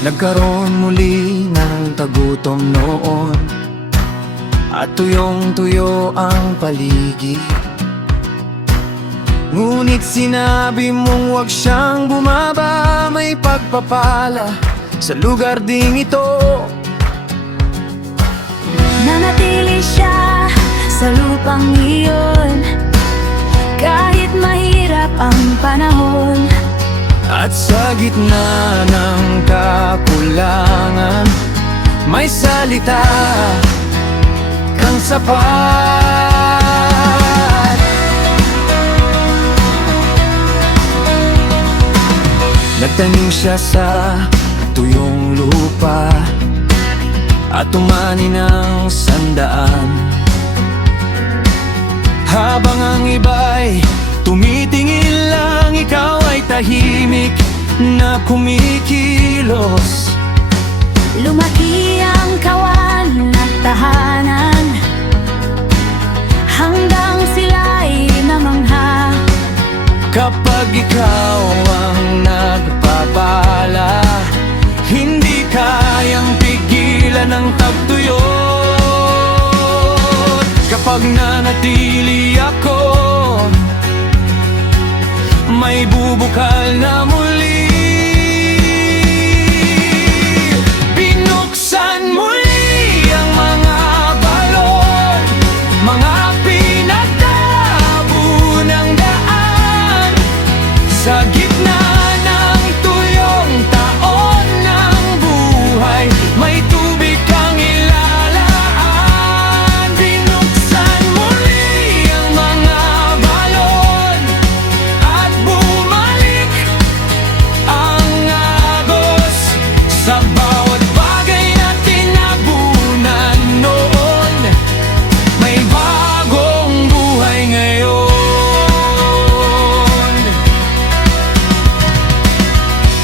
Nagkaroon muli ng tagutom noon, at tuyong-tuyo ang paligid. Ngunit sinabi mong huwag siyang bumaba, may pagpapala sa lugar ding ito. Nanatili siya sa lupang iyon, kahit mahirap ang panahon. At sa gitna ng kakulangan, may salita kang sapat. Nagtanim siya sa tuyong lupa at umani ng sandaan, habang ang iba'y tumitingin lang, ikaw ay tahimik na kumikilos. Lumaki ang kawan at tahanan, hanggang sila'y namangha. Kapag ikaw ang nagpapala, hindi kayang pigilan ang tagtuyot. Kapag nanatili ako, may bubukal na muli. Binuksan muli ang mga balon, mga pinagtabo ng daan. Sa gitna ng tuyong taon ng buhay, may tubig kang ilalaan. Binuksan muli ang mga balon at bumalik ang agos. Sa bawat bagay na tinabunan noon, may bagong buhay ngayon.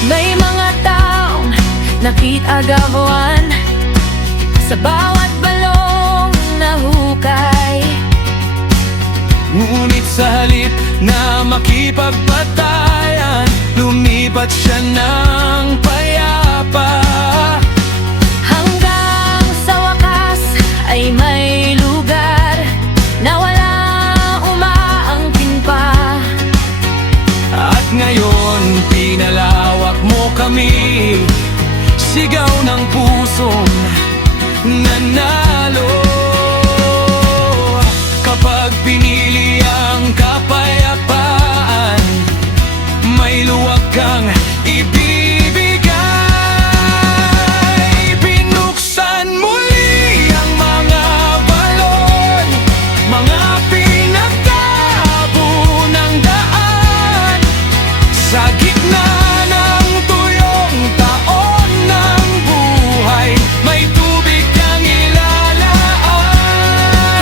May mga taong nakitagawan sa bawat balong na hukay. Ngunit sa halip na makipagpatayan, lumipat siya ng payapa. Hanggang sa wakas ay may lugar na walang umaangkin pa. At ngayon pinalawak mo kami, sigaw ng pusong nanalo. Kapag pinili ang kapayapaan, may luwag kang ibibigay. Binuksan muli ang mga balon, mga pinagtabo ng daan. Sa gitna ng tuyong taon ng buhay, may tubig kang ilalaan.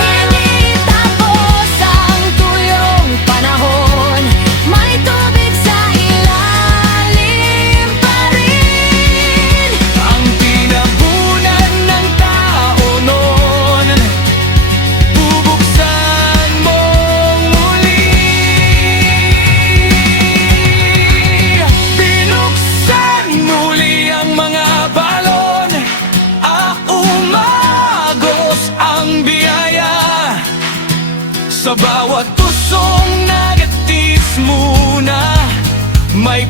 Hindi tapos ang tuyong panahon, may tubig sa ilalim pa rin. Ang pinabunan ng tao noon, bubuksan mong muli. Binuksan muli ang mga balon, umagos ang biyaya. Sa bawat tusong nagatis muna, may